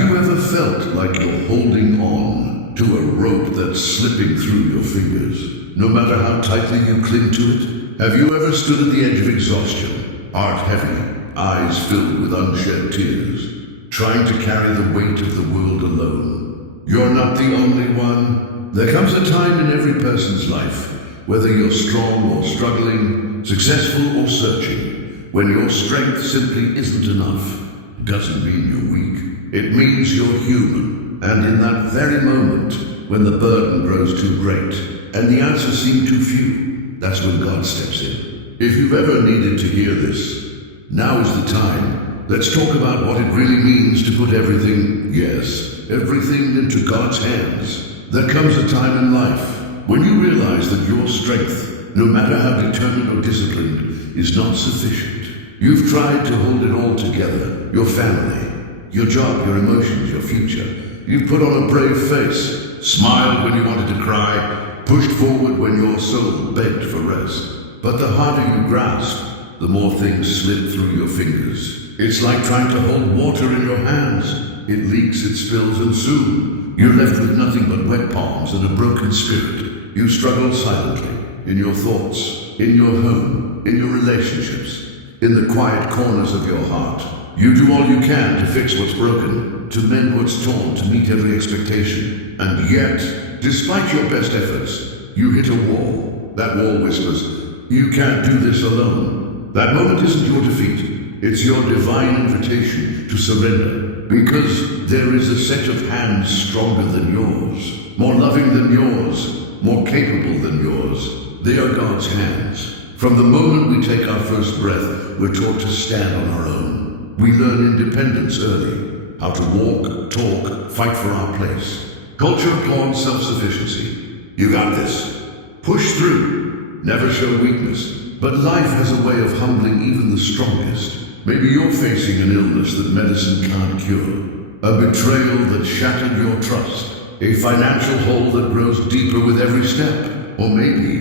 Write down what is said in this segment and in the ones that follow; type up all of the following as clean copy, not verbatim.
you ever felt like you're holding on to a rope that's slipping through your fingers, no matter how tightly you cling to it? Have you ever stood at the edge of exhaustion, heart heavy, eyes filled with unshed tears, trying to carry the weight of the world alone? You're not the only one. There comes a time in every person's life, whether you're strong or struggling, successful or searching, when your strength simply isn't enough. It doesn't mean you're weak. It means you're human. And in that very moment, when the burden grows too great and the answers seem too few, that's when God steps in. If you've ever needed to hear this, now is the time. Let's talk about what it really means to put everything, yes, everything into God's hands. There comes a time in life when you realize that your strength, no matter how determined or disciplined, is not sufficient. You've tried to hold it all together, your family, your job, your emotions, your future. You've put on a brave face, smiled when you wanted to cry, pushed forward when your soul begged for rest. But the harder you grasp, the more things slip through your fingers. It's like trying to hold water in your hands. It leaks, it spills, and soon you're left with nothing but wet palms and a broken spirit. You struggle silently, in your thoughts, in your home, in your relationships, in the quiet corners of your heart. You do all you can to fix what's broken, to mend what's torn, to meet every expectation. And yet, despite your best efforts, you hit a wall. That wall whispers, you can't do this alone. That moment isn't your defeat. It's your divine invitation to surrender. Because there is a set of hands stronger than yours, more loving than yours, more capable than yours. They are God's hands. From the moment we take our first breath, we're taught to stand on our own. We learn independence early, how to walk, talk, fight for our place. Culture applauds self-sufficiency. You got this. Push through. Never show weakness. But life has a way of humbling even the strongest. Maybe you're facing an illness that medicine can't cure, a betrayal that shattered your trust, a financial hole that grows deeper with every step, or maybe,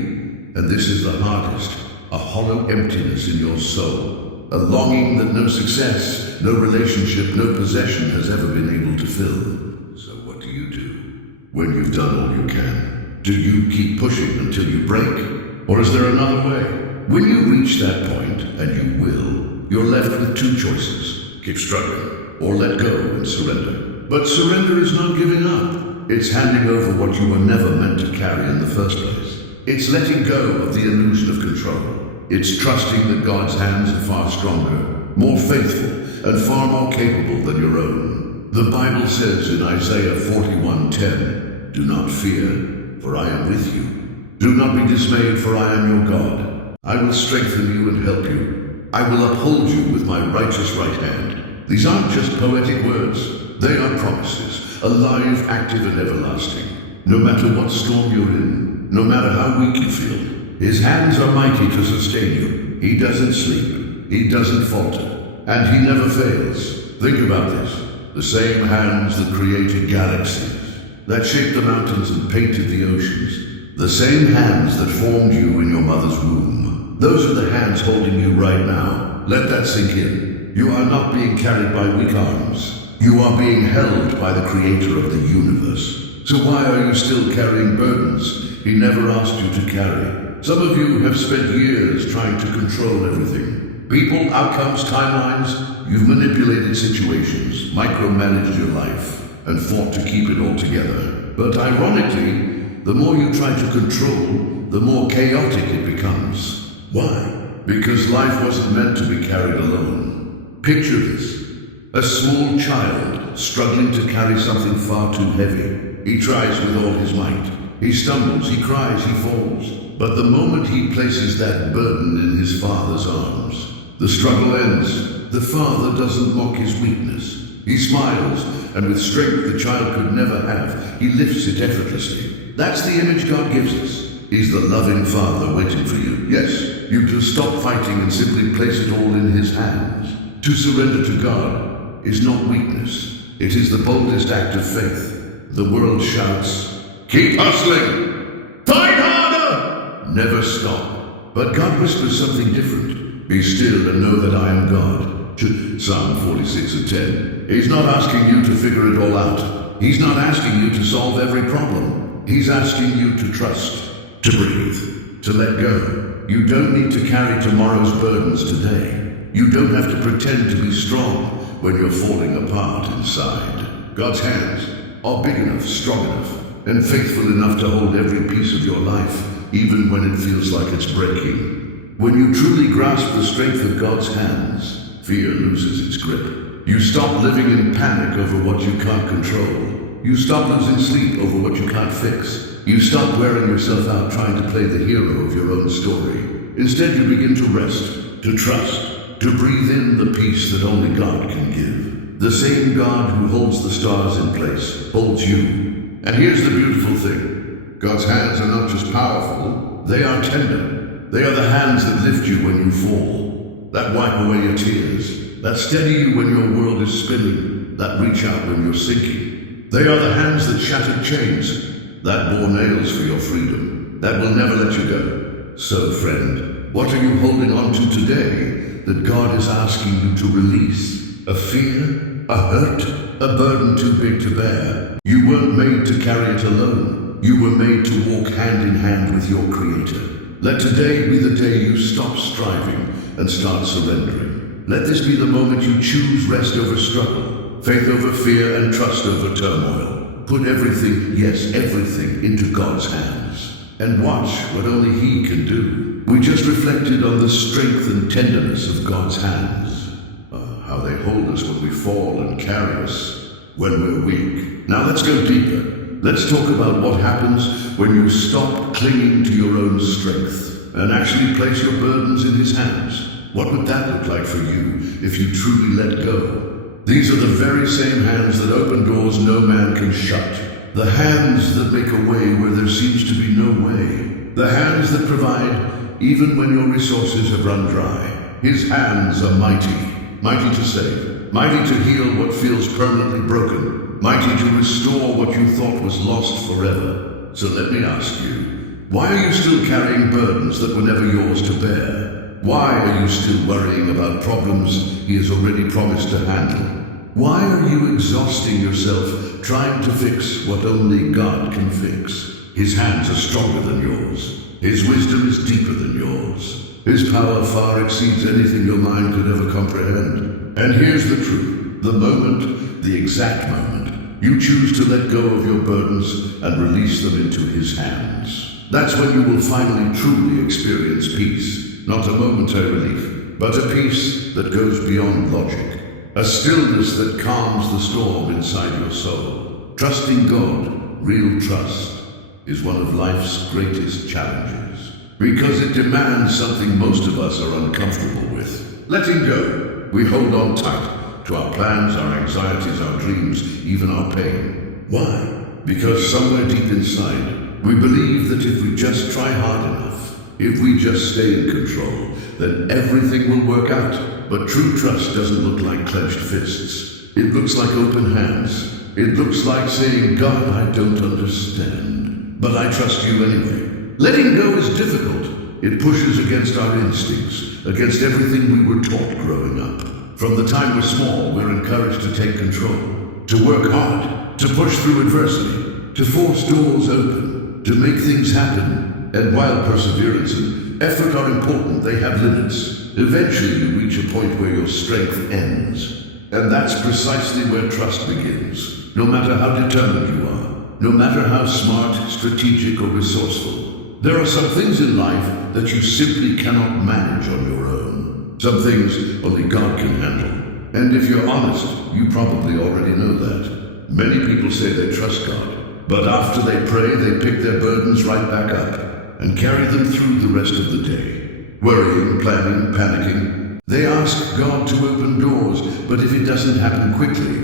and this is the hardest, a hollow emptiness in your soul, a longing that no success, no relationship, no possession has ever been able to fill. So what do you do when you've done all you can? Do you keep pushing until you break? Or is there another way? When you reach that point, and you will, you're left with two choices. Keep struggling, or let go and surrender. But surrender is not giving up. It's handing over what you were never meant to carry in the first place. It's letting go of the illusion of control. It's trusting that God's hands are far stronger, more faithful, and far more capable than your own. The Bible says in Isaiah 41:10, do not fear, for I am with you. Do not be dismayed, for I am your God. I will strengthen you and help you. I will uphold you with my righteous right hand. These aren't just poetic words. They are promises, alive, active, and everlasting. No matter what storm you're in, no matter how weak you feel, his hands are mighty to sustain you. He doesn't sleep. He doesn't falter. And he never fails. Think about this. The same hands that created galaxies, that shaped the mountains and painted the oceans, the same hands that formed you in your mother's womb. Those are the hands holding you right now. Let that sink in. You are not being carried by weak arms. You are being held by the creator of the universe. So why are you still carrying burdens he never asked you to carry? Some of you have spent years trying to control everything. People, outcomes, timelines. You've manipulated situations, micromanaged your life, and fought to keep it all together. But ironically, the more you try to control, the more chaotic it becomes. Why? Because life wasn't meant to be carried alone. Picture this. A small child struggling to carry something far too heavy. He tries with all his might. He stumbles, he cries, he falls. But the moment he places that burden in his father's arms, the struggle ends. The father doesn't mock his weakness. He smiles, and with strength the child could never have, he lifts it effortlessly. That's the image God gives us. He's the loving Father waiting for you. Yes, you can stop fighting and simply place it all in his hands. To surrender to God is not weakness. It is the boldest act of faith. The world shouts, keep hustling! Fight harder! Never stop. But God whispers something different. Be still and know that I am God. Psalm 46:10. He's not asking you to figure it all out. He's not asking you to solve every problem. He's asking you to trust, to breathe, to let go. You don't need to carry tomorrow's burdens today. You don't have to pretend to be strong when you're falling apart inside. God's hands are big enough, strong enough, and faithful enough to hold every piece of your life, even when it feels like it's breaking. When you truly grasp the strength of God's hands, fear loses its grip. You stop living in panic over what you can't control. You stop losing sleep over what you can't fix. You stop wearing yourself out trying to play the hero of your own story. Instead, you begin to rest, to trust, to breathe in the peace that only God can give. The same God who holds the stars in place holds you. And here's the beautiful thing. God's hands are not just powerful, they are tender. They are the hands that lift you when you fall, that wipe away your tears, that steady you when your world is spinning, that reach out when you're sinking. They are the hands that shattered chains, that bore nails for your freedom, that will never let you go. So, friend, what are you holding on to today that God is asking you to release? A fear? A hurt? A burden too big to bear? You weren't made to carry it alone. You were made to walk hand in hand with your Creator. Let today be the day you stop striving and start surrendering. Let this be the moment you choose rest over struggle, faith over fear, and trust over turmoil. Put everything, yes, everything, into God's hands, and watch what only He can do. We just reflected on the strength and tenderness of God's hands, how they hold us when we fall and carry us when we're weak. Now let's go deeper. Let's talk about what happens when you stop clinging to your own strength and actually place your burdens in His hands. What would that look like for you if you truly let go? These are the very same hands that open doors no man can shut. The hands that make a way where there seems to be no way. The hands that provide even when your resources have run dry. His hands are mighty, mighty to save, mighty to heal what feels permanently broken, mighty to restore what you thought was lost forever. So let me ask you, why are you still carrying burdens that were never yours to bear? Why are you still worrying about problems He has already promised to handle? Why are you exhausting yourself trying to fix what only God can fix? His hands are stronger than yours. His wisdom is deeper than yours. His power far exceeds anything your mind could ever comprehend. And here's the truth. The moment, the exact moment, you choose to let go of your burdens and release them into His hands. That's when you will finally truly experience peace. Not a momentary relief, but a peace that goes beyond logic. A stillness that calms the storm inside your soul. Trusting God, real trust, is one of life's greatest challenges. Because it demands something most of us are uncomfortable with. Letting go. We hold on tight to our plans, our anxieties, our dreams, even our pain. Why? Because somewhere deep inside, we believe that if we just try hard enough, if we just stay in control, then everything will work out. But true trust doesn't look like clenched fists. It looks like open hands. It looks like saying, God, I don't understand, but I trust you anyway. Letting go is difficult. It pushes against our instincts, against everything we were taught growing up. From the time we're small, we're encouraged to take control, to work hard, to push through adversity, to force doors open, to make things happen. And while perseverance and effort are important, they have limits. Eventually you reach a point where your strength ends. And that's precisely where trust begins. No matter how determined you are, no matter how smart, strategic, or resourceful, there are some things in life that you simply cannot manage on your own. Some things only God can handle. And if you're honest, you probably already know that. Many people say they trust God, but after they pray, they pick their burdens right back up and carry them through the rest of the day. Worrying, planning, panicking. They ask God to open doors, but if it doesn't happen quickly,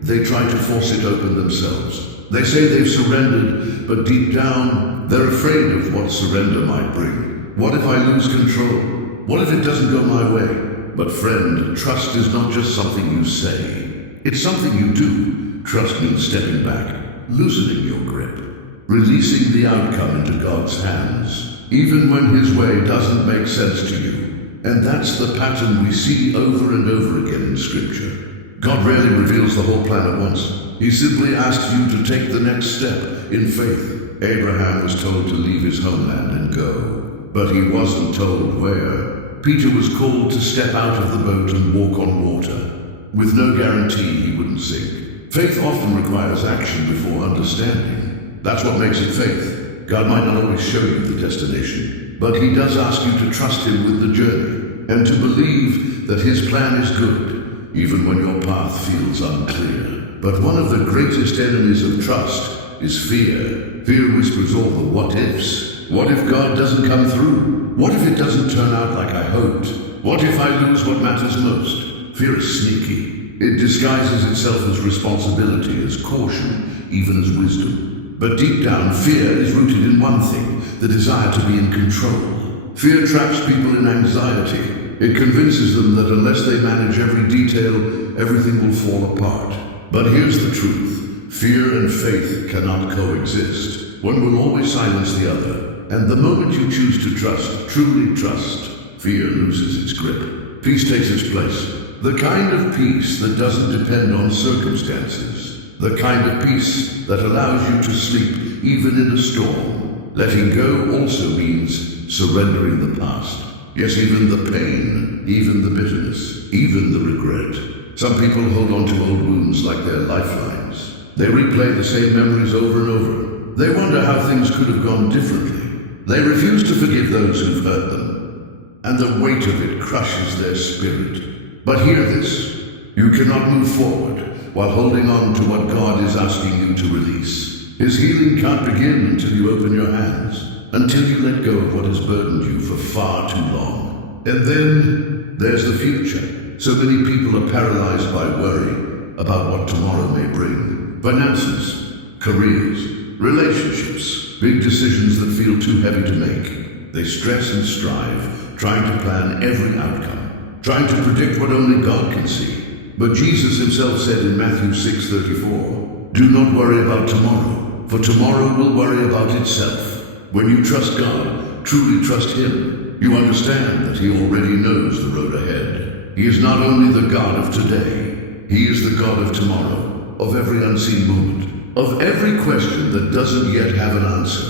they try to force it open themselves. They say they've surrendered, but deep down, they're afraid of what surrender might bring. What if I lose control? What if it doesn't go my way? But friend, trust is not just something you say. It's something you do. Trust means stepping back, loosening your grip, releasing the outcome into God's hands, even when His way doesn't make sense to you. And that's the pattern we see over and over again in Scripture. God rarely reveals the whole plan at once. He simply asks you to take the next step in faith. Abraham was told to leave his homeland and go, but he wasn't told where. Peter was called to step out of the boat and walk on water, with no guarantee he wouldn't sink. Faith often requires action before understanding. That's what makes it faith. God might not always show you the destination, but he does ask you to trust him with the journey, and to believe that his plan is good, even when your path feels unclear. But one of the greatest enemies of trust is fear. Fear whispers all the what-ifs. What if God doesn't come through? What if it doesn't turn out like I hoped? What if I lose what matters most? Fear is sneaky. It disguises itself as responsibility, as caution, even as wisdom. But deep down, fear is rooted in one thing, the desire to be in control. Fear traps people in anxiety. It convinces them that unless they manage every detail, everything will fall apart. But here's the truth. Fear and faith cannot coexist. One will always silence the other. And the moment you choose to trust, truly trust, fear loses its grip. Peace takes its place. The kind of peace that doesn't depend on circumstances. The kind of peace that allows you to sleep even in a storm. Letting go also means surrendering the past. Yes, even the pain, even the bitterness, even the regret. Some people hold on to old wounds like their lifelines. They replay the same memories over and over. They wonder how things could have gone differently. They refuse to forgive those who've hurt them, and the weight of it crushes their spirit. But hear this, you cannot move forward while holding on to what God is asking you to release. His healing can't begin until you open your hands, until you let go of what has burdened you for far too long. And then there's the future. So many people are paralyzed by worry about what tomorrow may bring. Finances, careers, relationships, big decisions that feel too heavy to make. They stress and strive, trying to plan every outcome, trying to predict what only God can see. But Jesus himself said in Matthew 6:34, "Do not worry about tomorrow, for tomorrow will worry about itself." When you trust God, truly trust him, you understand that he already knows the road ahead. He is not only the God of today, he is the God of tomorrow, of every unseen moment, of every question that doesn't yet have an answer.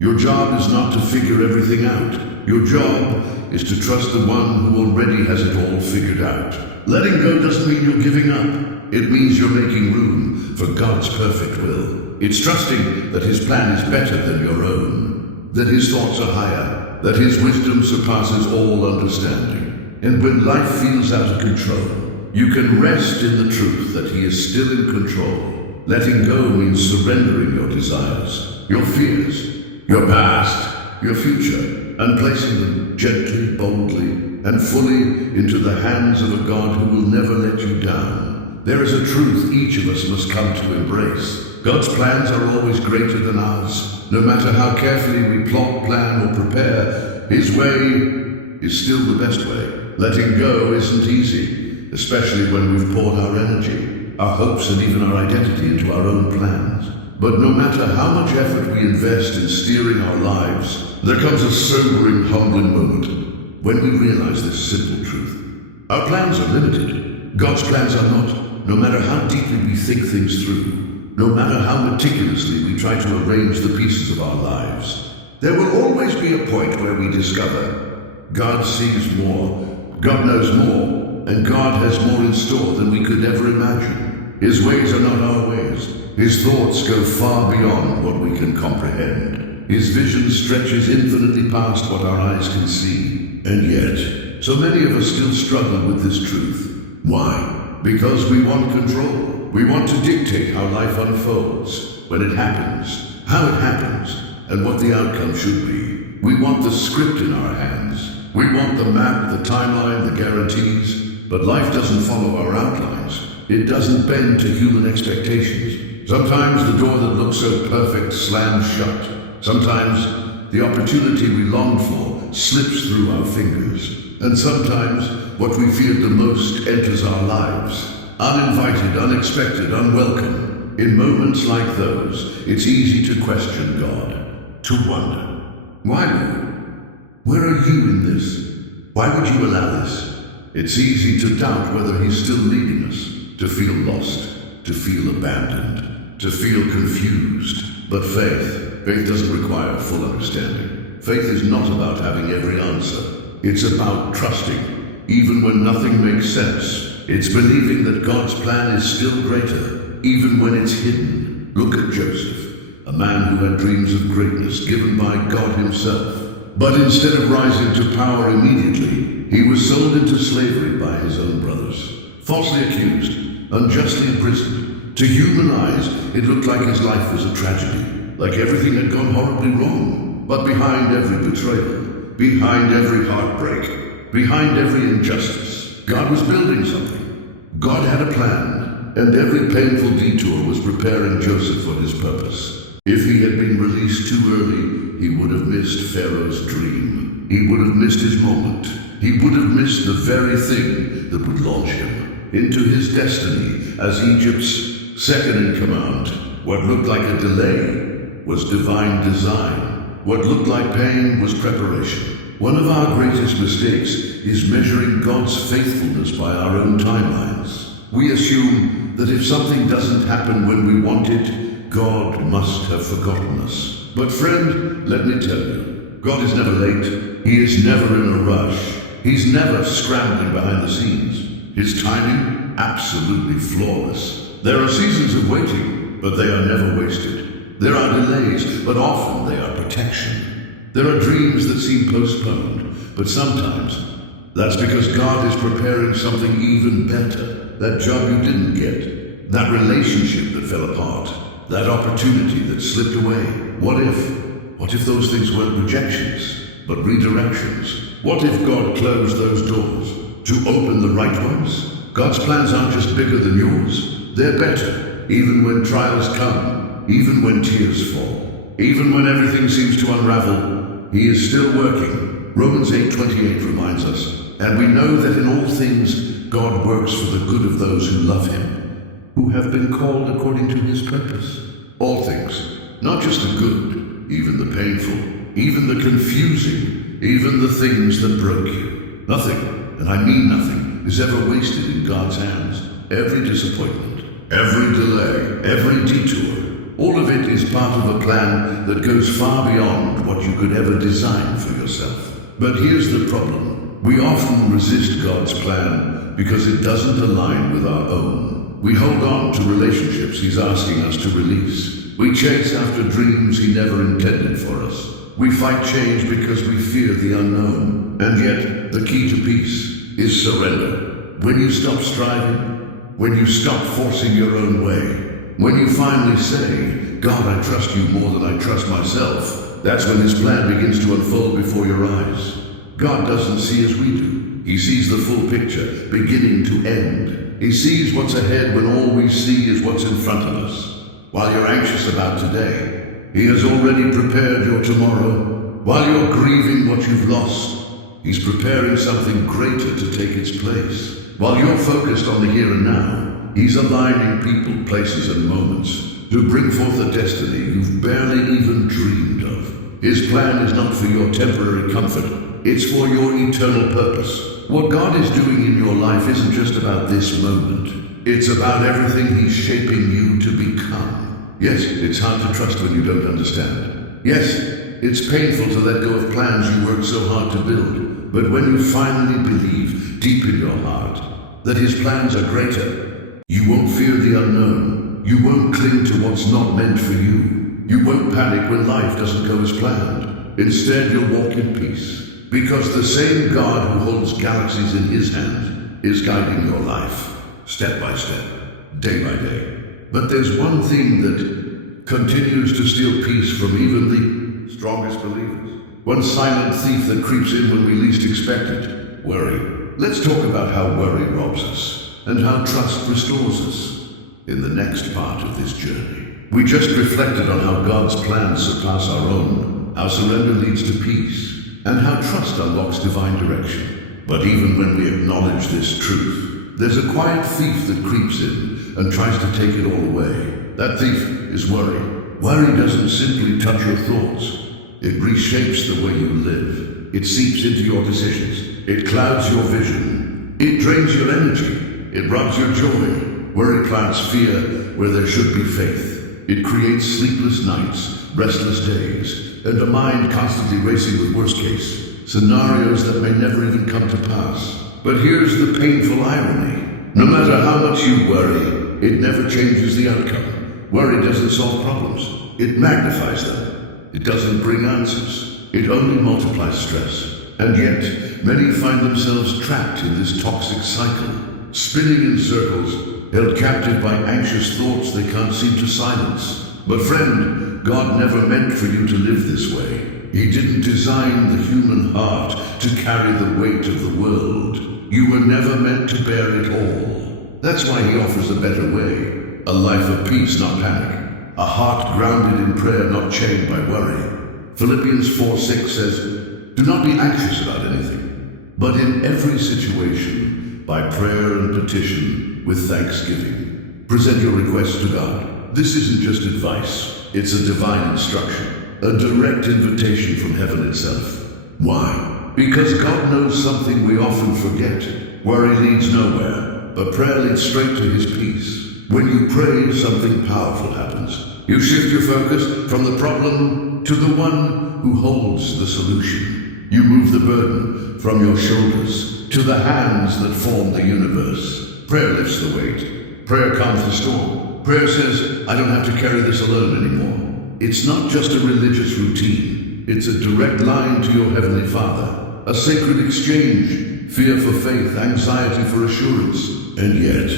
Your job is not to figure everything out. Your job is to trust the one who already has it all figured out. Letting go doesn't mean you're giving up. It means you're making room for God's perfect will. It's trusting that his plan is better than your own, that his thoughts are higher, that his wisdom surpasses all understanding. And when life feels out of control, you can rest in the truth that he is still in control. Letting go means surrendering your desires, your fears, your past, your future, and placing them gently, boldly, and fully into the hands of a God who will never let you down. There is a truth each of us must come to embrace. God's plans are always greater than ours. No matter how carefully we plot, plan, or prepare, his way is still the best way. Letting go isn't easy, especially when we've poured our energy, our hopes, and even our identity into our own plans. But no matter how much effort we invest in steering our lives, there comes a sobering, humbling moment when we realize this simple truth. Our plans are limited. God's plans are not. No matter how deeply we think things through, no matter how meticulously we try to arrange the pieces of our lives, there will always be a point where we discover God sees more, God knows more, and God has more in store than we could ever imagine. His ways are not our ways. His thoughts go far beyond what we can comprehend. His vision stretches infinitely past what our eyes can see. And yet, so many of us still struggle with this truth. Why? Because we want control. We want to dictate how life unfolds, when it happens, how it happens, and what the outcome should be. We want the script in our hands. We want the map, the timeline, the guarantees. But life doesn't follow our outlines. It doesn't bend to human expectations. Sometimes the door that looks so perfect slams shut. Sometimes the opportunity we longed for slips through our fingers. And sometimes what we feared the most enters our lives. Uninvited, unexpected, unwelcome. In moments like those, it's easy to question God, to wonder, why, Lord? Where are you in this? Why would you allow this? It's easy to doubt whether he's still leading us. to feel lost, to feel abandoned, to feel confused. But faith doesn't require full understanding. Faith is not about having every answer. It's about trusting, even when nothing makes sense. It's believing that God's plan is still greater, even when it's hidden. Look at Joseph, a man who had dreams of greatness given by God himself. But instead of rising to power immediately, he was sold into slavery by his own brothers, falsely accused, unjustly imprisoned. To human eyes, it looked like his life was a tragedy, like everything had gone horribly wrong. But behind every betrayal, behind every heartbreak, behind every injustice, God was building something. God had a plan, and every painful detour was preparing Joseph for his purpose. If he had been released too early, he would have missed Pharaoh's dream. He would have missed his moment. He would have missed the very thing that would launch him into his destiny as Egypt's second in command. What looked like a delay was divine design. What looked like pain was preparation. One of our greatest mistakes is measuring God's faithfulness by our own timelines. We assume that if something doesn't happen when we want it, God must have forgotten us. But friend, let me tell you, God is never late. He is never in a rush. He's never scrambling behind the scenes. His timing, absolutely flawless. There are seasons of waiting, but they are never wasted. There are delays, but often they are protection. There are dreams that seem postponed, but sometimes that's because God is preparing something even better. That job you didn't get, that relationship that fell apart, that opportunity that slipped away. What if those things weren't rejections, but redirections? What if God closed those doors to open the right ones? God's plans aren't just bigger than yours. They're better, even when trials come, even when tears fall, even when everything seems to unravel. He is still working. Romans 8:28 reminds us, and we know that in all things God works for the good of those who love him, who have been called according to his purpose. All things, not just the good, even the painful, even the confusing, even the things that broke you. Nothing, and I mean nothing, is ever wasted in God's hands. Every disappointment, every delay, every detour, all of it is part of a plan that goes far beyond what you could ever design for yourself. But here's the problem. We often resist God's plan because it doesn't align with our own. We hold on to relationships he's asking us to release. We chase after dreams he never intended for us. We fight change because we fear the unknown. And yet, the key to peace is surrender. When you stop striving, when you stop forcing your own way, when you finally say, God, I trust you more than I trust myself, that's when his plan begins to unfold before your eyes. God doesn't see as we do. He sees the full picture, beginning to end. He sees what's ahead when all we see is what's in front of us. While you're anxious about today, he has already prepared your tomorrow. While you're grieving what you've lost, he's preparing something greater to take its place. While you're focused on the here and now, he's aligning people, places, and moments to bring forth a destiny you've barely even dreamed of. His plan is not for your temporary comfort. It's for your eternal purpose. What God is doing in your life isn't just about this moment. It's about everything he's shaping you to become. Yes, it's hard to trust when you don't understand. Yes, it's painful to let go of plans you worked so hard to build. But when you finally believe deep in your heart that his plans are greater, you won't fear the unknown. You won't cling to what's not meant for you. You won't panic when life doesn't go as planned. Instead, you'll walk in peace. Because the same God who holds galaxies in his hand is guiding your life, step by step, day by day. But there's one thing that continues to steal peace from even the strongest believers. One silent thief that creeps in when we least expect it: worry. Let's talk about how worry robs us and how trust restores us in the next part of this journey. We just reflected on how God's plans surpass our own, how surrender leads to peace, and how trust unlocks divine direction. But even when we acknowledge this truth, there's a quiet thief that creeps in and tries to take it all away. That thief is worry. Worry doesn't simply touch your thoughts. It reshapes the way you live. It seeps into your decisions. It clouds your vision. It drains your energy. It robs your joy. Worry plants fear where there should be faith. It creates sleepless nights, restless days, and a mind constantly racing with worst case scenarios that may never even come to pass. But here's the painful irony. No matter how much you worry, it never changes the outcome. Worry doesn't solve problems. It magnifies them. It doesn't bring answers. It only multiplies stress. And yet, many find themselves trapped in this toxic cycle, spinning in circles, held captive by anxious thoughts they can't seem to silence. But friend, God never meant for you to live this way. He didn't design the human heart to carry the weight of the world. You were never meant to bear it all. That's why he offers a better way. A life of peace, not panic. A heart grounded in prayer, not chained by worry. Philippians 4:6 says, "Do not be anxious about anything, but in every situation, by prayer and petition, with thanksgiving, present your requests to God." This isn't just advice, it's a divine instruction, a direct invitation from heaven itself. Why? Because God knows something we often forget. Worry leads nowhere, but prayer leads straight to his peace. When you pray, something powerful happens. You shift your focus from the problem to the one who holds the solution. You move the burden from your shoulders to the hands that form the universe. Prayer lifts the weight. Prayer calms the storm. Prayer says, I don't have to carry this alone anymore. It's not just a religious routine. It's a direct line to your Heavenly Father. A sacred exchange. Fear for faith, anxiety for assurance. And yet,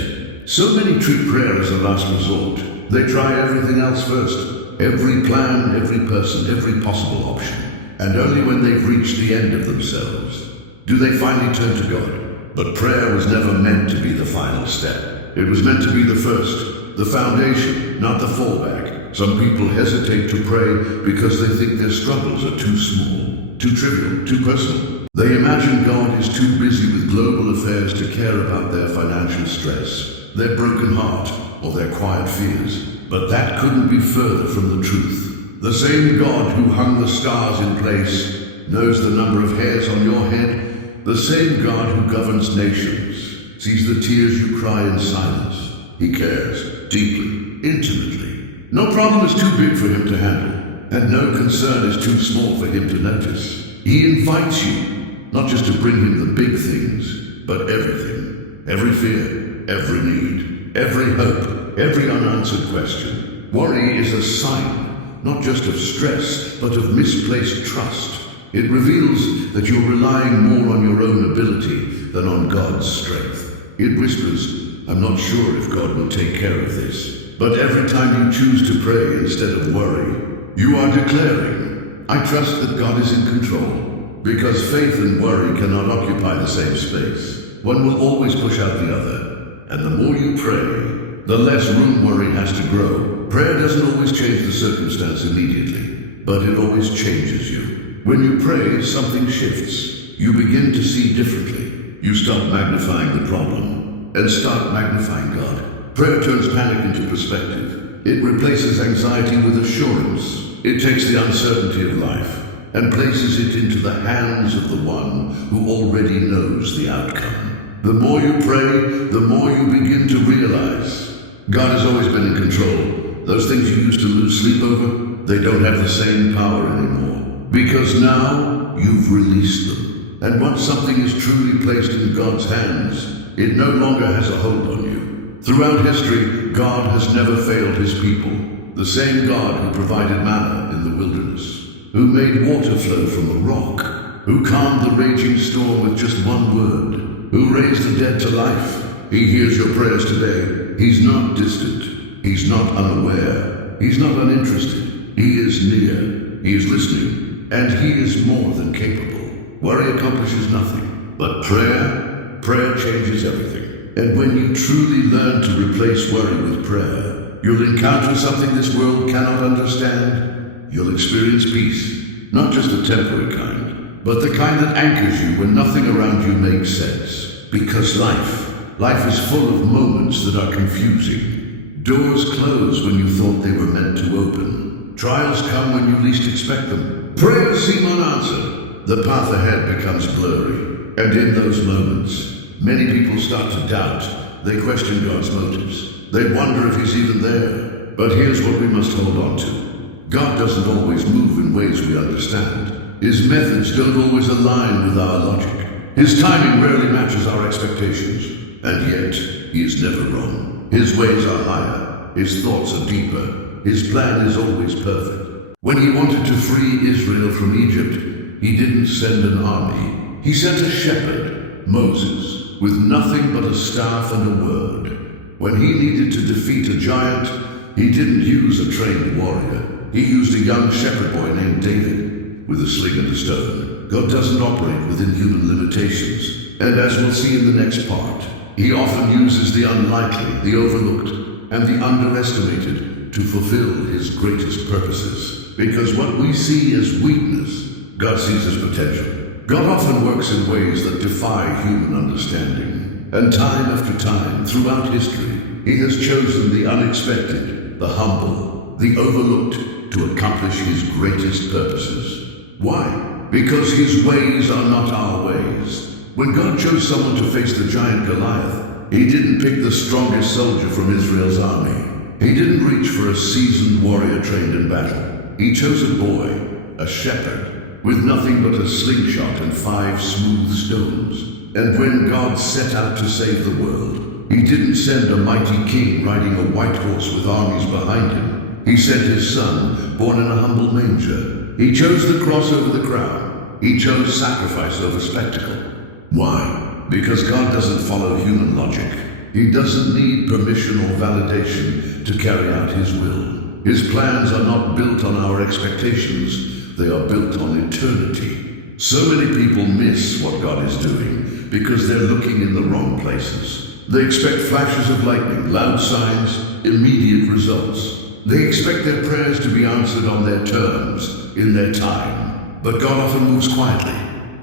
so many treat prayer as a last resort. They try everything else first. Every plan, every person, every possible option. And only when they've reached the end of themselves do they finally turn to God. But prayer was never meant to be the final step. It was meant to be the first, the foundation, not the fallback. Some people hesitate to pray because they think their struggles are too small, too trivial, too personal. They imagine God is too busy with global affairs to care about their financial stress, their broken heart, or their quiet fears. But that couldn't be further from the truth. The same God who hung the stars in place knows the number of hairs on your head. The same God who governs nations sees the tears you cry in silence. He cares deeply, intimately. No problem is too big for him to handle, and no concern is too small for him to notice. He invites you, not just to bring him the big things, but everything. Every fear, every need, every hope, every unanswered question. Worry is a sign, not just of stress, but of misplaced trust. It reveals that you're relying more on your own ability than on God's strength. It whispers, I'm not sure if God will take care of this. But every time you choose to pray instead of worry, you are declaring, I trust that God is in control. Because faith and worry cannot occupy the same space. One will always push out the other. And the more you pray, the less room worry has to grow. Prayer doesn't always change the circumstance immediately, but it always changes you. When you pray, something shifts. You begin to see differently. You stop magnifying the problem and start magnifying God. Prayer turns panic into perspective. It replaces anxiety with assurance. It takes the uncertainty of life and places it into the hands of the one who already knows the outcome. The more you pray, the more you begin to realize God has always been in control. Those things you used to lose sleep over, they don't have the same power anymore. Because now you've released them. And once something is truly placed in God's hands, it no longer has a hold on you. Throughout history, God has never failed his people. The same God who provided manna in the wilderness, who made water flow from a rock, who calmed the raging storm with just one word, who raised the dead to life. He hears your prayers today. He's not distant. He's not unaware. He's not uninterested. He is near. He is listening. And he is more than capable. Worry accomplishes nothing. But prayer changes everything. And when you truly learn to replace worry with prayer, you'll encounter something this world cannot understand. You'll experience peace, not just a temporary kind, but the kind that anchors you when nothing around you makes sense. Because life is full of moments that are confusing. Doors close when you thought they were meant to open. Trials come when you least expect them. Prayers seem unanswered. The path ahead becomes blurry. And in those moments, many people start to doubt They question God's motives. They wonder if he's even there. But here's what we must hold on to. God doesn't always move in ways we understand. His methods don't always align with our logic. His timing rarely matches our expectations. And yet, he is never wrong. His ways are higher. His thoughts are deeper. His plan is always perfect. When he wanted to free Israel from Egypt, he didn't send an army. He sent a shepherd, Moses, with nothing but a staff and a word. When he needed to defeat a giant, he didn't use a trained warrior. He used a young shepherd boy named David with a sling and a stone. God doesn't operate within human limitations. And as we'll see in the next part, he often uses the unlikely, the overlooked, and the underestimated to fulfill his greatest purposes. Because what we see as weakness, God sees as potential. God often works in ways that defy human understanding. And time after time, throughout history, he has chosen the unexpected, the humble, the overlooked to accomplish his greatest purposes. Why? Because his ways are not our ways. When God chose someone to face the giant Goliath, he didn't pick the strongest soldier from Israel's army. He didn't reach for a seasoned warrior trained in battle. He chose a boy, a shepherd, with nothing but a slingshot and 5 smooth stones. And when God set out to save the world, he didn't send a mighty king riding a white horse with armies behind him. He sent his son, born in a humble manger. He chose the cross over the crown. He chose sacrifice over spectacle. Why? Because God doesn't follow human logic. He doesn't need permission or validation to carry out his will. His plans are not built on our expectations. They are built on eternity. So many people miss what God is doing because they're looking in the wrong places. They expect flashes of lightning, loud signs, immediate results. They expect their prayers to be answered on their terms, in their time. But God often moves quietly,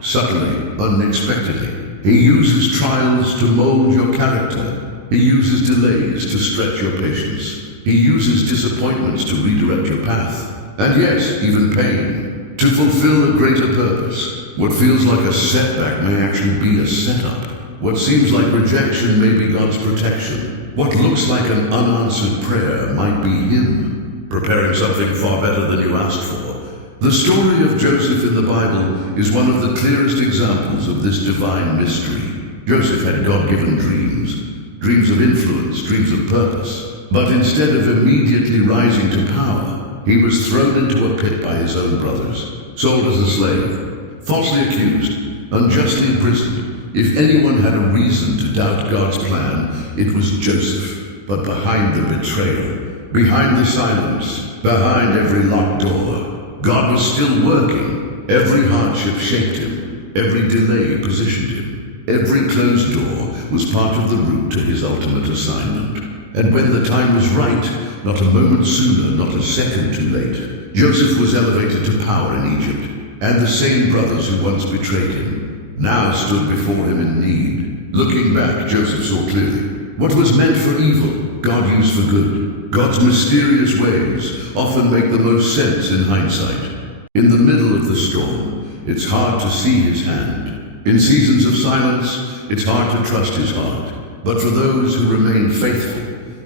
subtly, unexpectedly. He uses trials to mold your character. He uses delays to stretch your patience. He uses disappointments to redirect your path. And yes, even pain, to fulfill a greater purpose. What feels like a setback may actually be a setup. What seems like rejection may be God's protection. What looks like an unanswered prayer might be him, preparing something far better than you asked for. The story of Joseph in the Bible is one of the clearest examples of this divine mystery. Joseph had God-given dreams, dreams of influence, dreams of purpose. But instead of immediately rising to power, he was thrown into a pit by his own brothers, sold as a slave, falsely accused, unjustly imprisoned. If anyone had a reason to doubt God's plan, it was Joseph. But behind the betrayal, behind the silence, behind every locked door, God was still working. Every hardship shaped him. Every delay positioned him. Every closed door was part of the route to his ultimate assignment. And when the time was right, not a moment sooner, not a second too late, Joseph was elevated to power in Egypt. And the same brothers who once betrayed him now stood before him in need. Looking back, Joseph saw clearly. What was meant for evil, God used for good. God's mysterious ways often make the most sense in hindsight. In the middle of the storm, it's hard to see his hand. In seasons of silence, it's hard to trust his heart. But for those who remain faithful,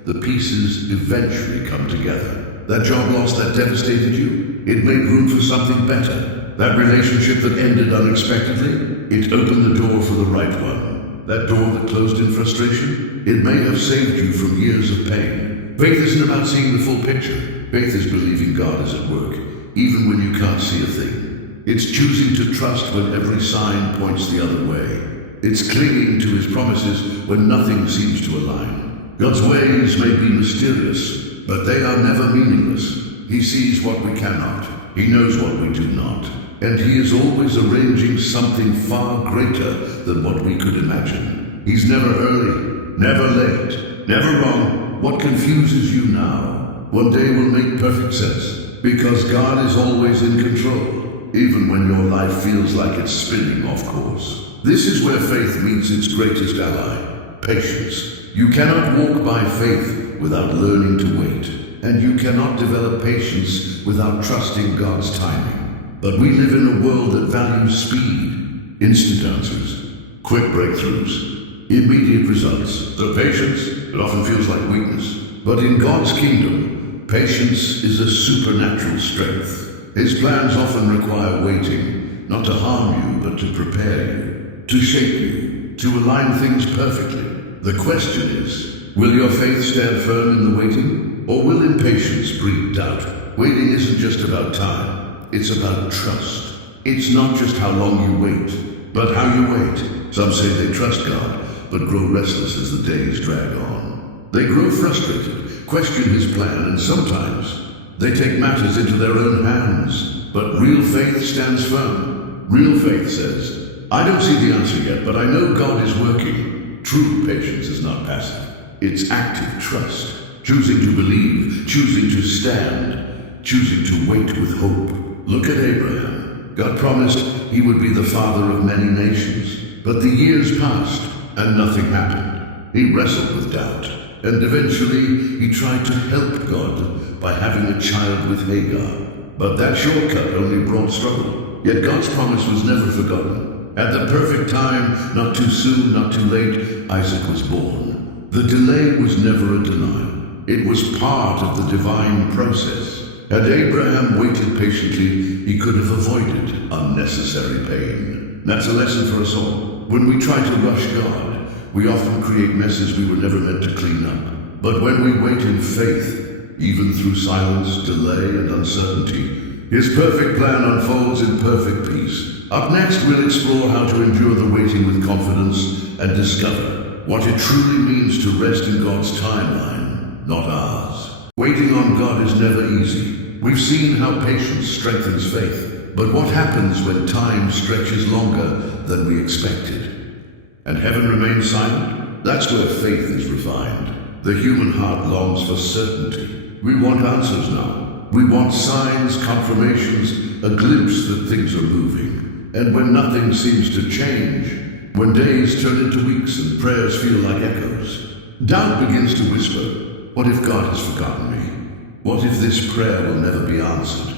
the pieces eventually come together. That job loss that devastated you, it made room for something better. That relationship that ended unexpectedly, it opened the door for the right one. That door that closed in frustration, it may have saved you from years of pain. Faith isn't about seeing the full picture. Faith is believing God is at work, even when you can't see a thing. It's choosing to trust when every sign points the other way. It's clinging to his promises when nothing seems to align. God's ways may be mysterious, but they are never meaningless. He sees what we cannot. He knows what we do not. And he is always arranging something far greater than what we could imagine. He's never early, never late, never wrong. What confuses you now, one day will make perfect sense. Because God is always in control, even when your life feels like it's spinning off course. This is where faith meets its greatest ally, patience. You cannot walk by faith without learning to wait. And you cannot develop patience without trusting God's timing. But we live in a world that values speed, instant answers, quick breakthroughs. immediate results. So patience, it often feels like weakness. But in God's kingdom, patience is a supernatural strength. His plans often require waiting, not to harm you, but to prepare you, to shape you, to align things perfectly. The question is, will your faith stand firm in the waiting, or will impatience breed doubt? Waiting isn't just about time, it's about trust. It's not just how long you wait, but how you wait. Some say they trust God, but grow restless as the days drag on. They grow frustrated, question his plan, and sometimes they take matters into their own hands. But real faith stands firm. Real faith says, I don't see the answer yet, but I know God is working. True patience is not passive. It's active trust. Choosing to believe, choosing to stand, choosing to wait with hope. Look at Abraham. God promised he would be the father of many nations. But the years passed and nothing happened. He wrestled with doubt, and eventually he tried to help God by having a child with Hagar. But that shortcut only brought struggle. Yet God's promise was never forgotten. At the perfect time, not too soon, not too late, Isaac was born. The delay was never a denial. It was part of the divine process. Had Abraham waited patiently, he could have avoided unnecessary pain. That's a lesson for us all. When we try to rush God, we often create messes we were never meant to clean up. But when we wait in faith, even through silence, delay, and uncertainty, his perfect plan unfolds in perfect peace. Up next, we'll explore how to endure the waiting with confidence and discover what it truly means to rest in God's timeline, not ours. Waiting on God is never easy. We've seen how patience strengthens faith. But what happens when time stretches longer than we expected? And heaven remains silent? That's where faith is refined. The human heart longs for certainty. We want answers now. We want signs, confirmations, a glimpse that things are moving. And when nothing seems to change, when days turn into weeks and prayers feel like echoes, doubt begins to whisper, what if God has forgotten me? What if this prayer will never be answered?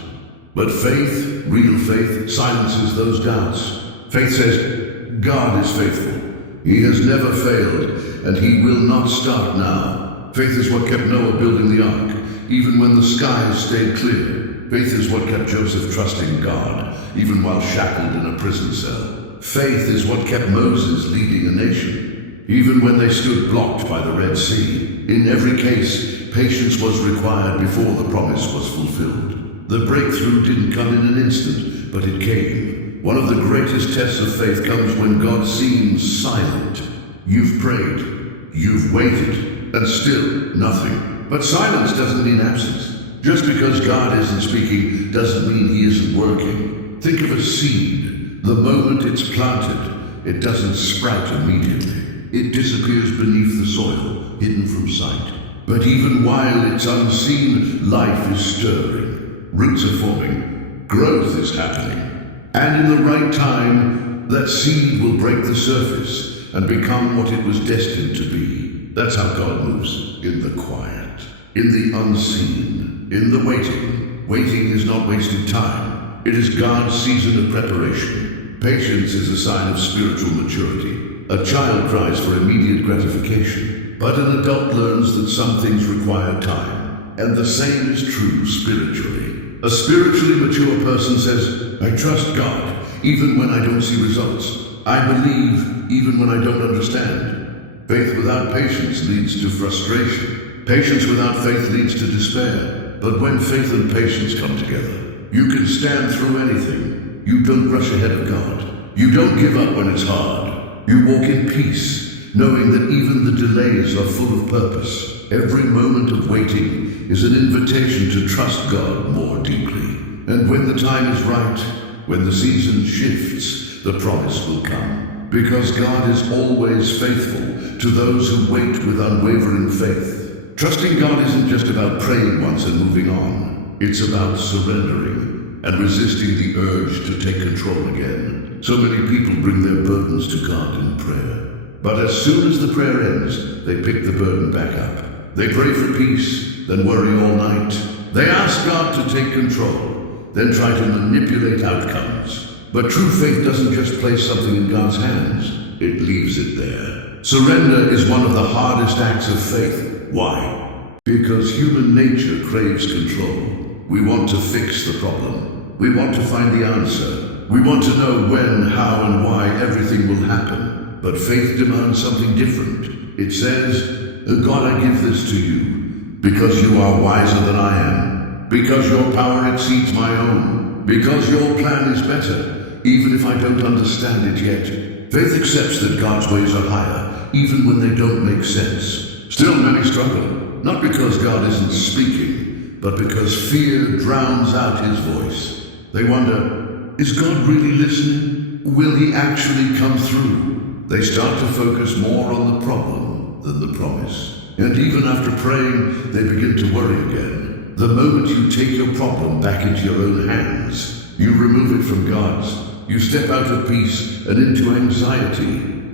But faith, real faith, silences those doubts. Faith says, God is faithful. He has never failed, and he will not start now. Faith is what kept Noah building the ark, even when the skies stayed clear. Faith is what kept Joseph trusting God, even while shackled in a prison cell. Faith is what kept Moses leading a nation, even when they stood blocked by the Red Sea. In every case, patience was required before the promise was fulfilled. The breakthrough didn't come in an instant, but it came. One of the greatest tests of faith comes when God seems silent. You've prayed, you've waited, and still nothing. But silence doesn't mean absence. Just because God isn't speaking doesn't mean he isn't working. Think of a seed. The moment it's planted, it doesn't sprout immediately. It disappears beneath the soil, hidden from sight. But even while it's unseen, life is stirring. Roots are forming. Growth is happening. And in the right time, that seed will break the surface and become what it was destined to be. That's how God moves, in the quiet, in the unseen, in the waiting. Waiting is not wasted time. It is God's season of preparation. Patience is a sign of spiritual maturity. A child cries for immediate gratification, but an adult learns that some things require time. And the same is true spiritually. A spiritually mature person says, I trust God, even when I don't see results. I believe, even when I don't understand. Faith without patience leads to frustration. Patience without faith leads to despair. But when faith and patience come together, you can stand through anything. You don't rush ahead of God. You don't give up when it's hard. You walk in peace, knowing that even the delays are full of purpose. Every moment of waiting is an invitation to trust God more deeply. And when the time is right, when the season shifts, the promise will come. Because God is always faithful to those who wait with unwavering faith. Trusting God isn't just about praying once and moving on. It's about surrendering and resisting the urge to take control again. So many people bring their burdens to God in prayer. But as soon as the prayer ends, they pick the burden back up. They pray for peace, then worry all night. They ask God to take control, then try to manipulate outcomes. But true faith doesn't just place something in God's hands, it leaves it there. Surrender is one of the hardest acts of faith. Why? Because human nature craves control. We want to fix the problem. We want to find the answer. We want to know when, how, and why everything will happen. But faith demands something different. It says, God, I give this to you, because you are wiser than I am, because your power exceeds my own, because your plan is better, even if I don't understand it yet. Faith accepts that God's ways are higher, even when they don't make sense. Still, many struggle, not because God isn't speaking, but because fear drowns out his voice. They wonder, is God really listening? Will he actually come through? They start to focus more on the problem than the promise. And even after praying, they begin to worry again. The moment you take your problem back into your own hands, you remove it from God's. You step out of peace and into anxiety.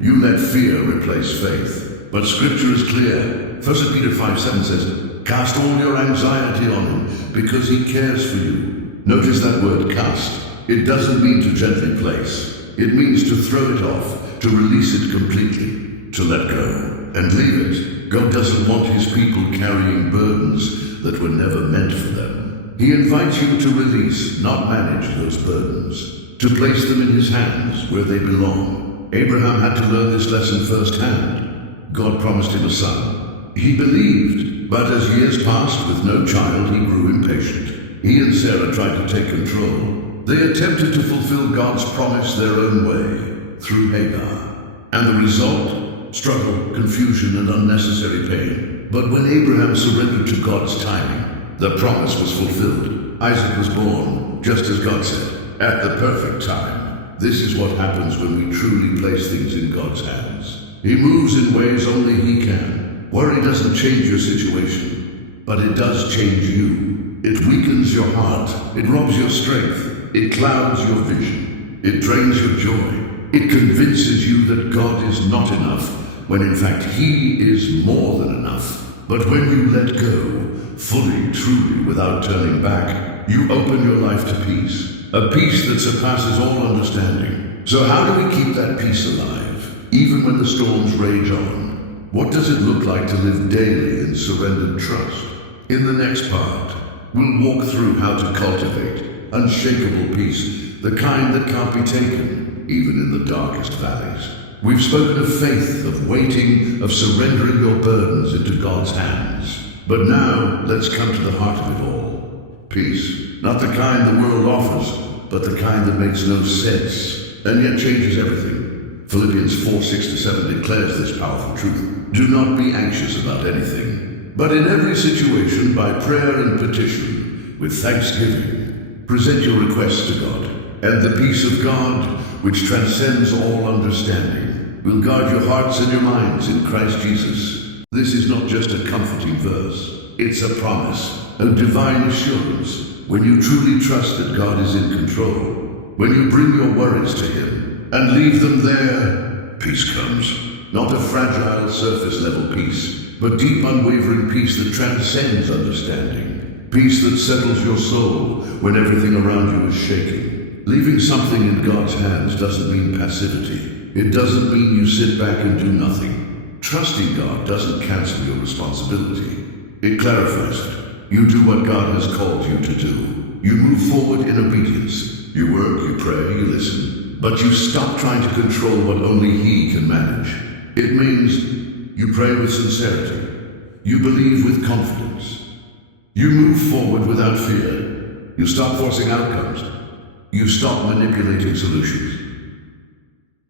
You let fear replace faith. But Scripture is clear. 1 Peter 5:7 says, cast all your anxiety on him, because he cares for you. Notice that word cast. It doesn't mean to gently place. It means to throw it off, to release it completely, to let go and leave it. God doesn't want his people carrying burdens that were never meant for them. He invites you to release, not manage those burdens, to place them in his hands where they belong. Abraham had to learn this lesson firsthand. God promised him a son. He believed, but as years passed with no child, he grew impatient. He and Sarah tried to take control. They attempted to fulfill God's promise their own way, through Hagar. And the result? Struggle, confusion, and unnecessary pain. But when Abraham surrendered to God's timing, the promise was fulfilled. Isaac was born, just as God said, at the perfect time. This is what happens when we truly place things in God's hands. He moves in ways only he can. Worry doesn't change your situation, but it does change you. It weakens your heart. It robs your strength. It clouds your vision. It drains your joy. It convinces you that God is not enough, when in fact he is more than enough. But when you let go, fully, truly, without turning back, you open your life to peace. A peace that surpasses all understanding. So how do we keep that peace alive, even when the storms rage on? What does it look like to live daily in surrendered trust? In the next part, we'll walk through how to cultivate unshakable peace, the kind that can't be taken, even in the darkest valleys. We've spoken of faith, of waiting, of surrendering your burdens into God's hands. But now, let's come to the heart of it all. Peace, not the kind the world offers, but the kind that makes no sense, and yet changes everything. Philippians 4:6-7 declares this powerful truth. Do not be anxious about anything, but in every situation, by prayer and petition, with thanksgiving, present your requests to God, and the peace of God, which transcends all understanding, will guard your hearts and your minds in Christ Jesus. This is not just a comforting verse. It's a promise, a divine assurance. When you truly trust that God is in control, when you bring your worries to him and leave them there, peace comes. Not a fragile surface-level peace, but deep, unwavering peace that transcends understanding. Peace that settles your soul when everything around you is shaking. Leaving something in God's hands doesn't mean passivity. It doesn't mean you sit back and do nothing. Trusting God doesn't cancel your responsibility. It clarifies it. You do what God has called you to do. You move forward in obedience. You work, you pray, you listen. But you stop trying to control what only he can manage. It means you pray with sincerity. You believe with confidence. You move forward without fear. You stop forcing outcomes. You stop manipulating solutions.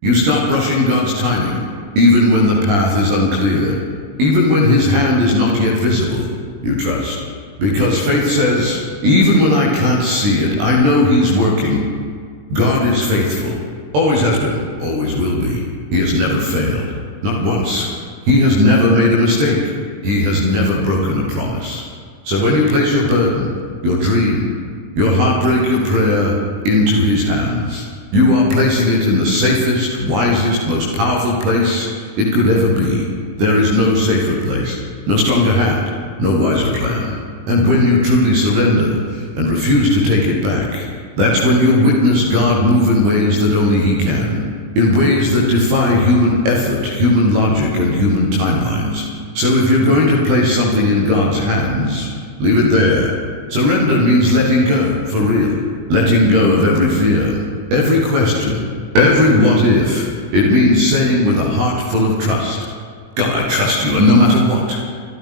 You stop rushing God's timing, even when the path is unclear. Even when his hand is not yet visible, you trust. Because faith says, even when I can't see it, I know he's working. God is faithful. Always has been, always will be. He has never failed. Not once. He has never made a mistake. He has never broken a promise. So when you place your burden, your dream, your heartbreak, your prayer into his hands, you are placing it in the safest, wisest, most powerful place it could ever be. There is no safer place, no stronger hand, no wiser plan. And when you truly surrender and refuse to take it back, that's when you'll witness God move in ways that only he can. in ways that defy human effort, human logic, and human timelines. So if you're going to place something in God's hands, leave it there. Surrender means letting go, for real. Letting go of every fear, every question, every what if. It means saying with a heart full of trust, God, I trust you, and no matter what.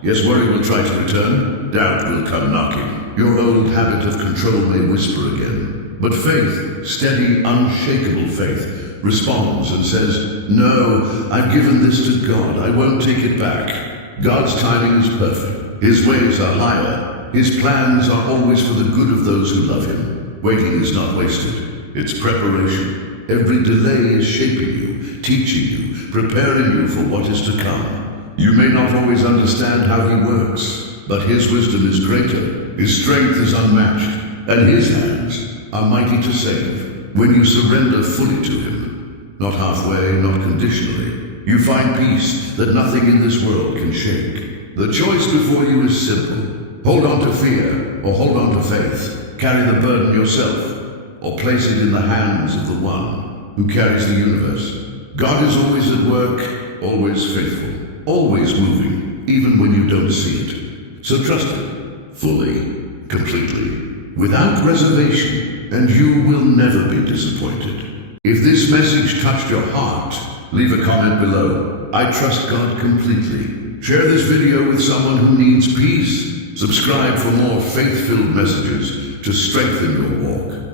Yes, worry will try to return, doubt will come knocking. Your old habit of control may whisper again. But faith, steady, unshakable faith, responds and says, no, I've given this to God, I won't take it back. God's timing is perfect. His ways are higher. His plans are always for the good of those who love him. Waiting is not wasted. It's preparation. Every delay is shaping you, teaching you, preparing you for what is to come. You may not always understand how he works, but his wisdom is greater, his strength is unmatched, and his hands are mighty to save. When you surrender fully to him, not halfway, not conditionally, you find peace that nothing in this world can shake. The choice before you is simple. Hold on to fear, or hold on to faith. Carry the burden yourself, or place it in the hands of the one who carries the universe. God is always at work, always faithful, always moving, even when you don't see it. So trust him, fully, completely, without reservation, and you will never be disappointed. If this message touched your heart, leave a comment below. I trust God completely. Share this video with someone who needs peace. Subscribe for more faith-filled messages to strengthen your walk.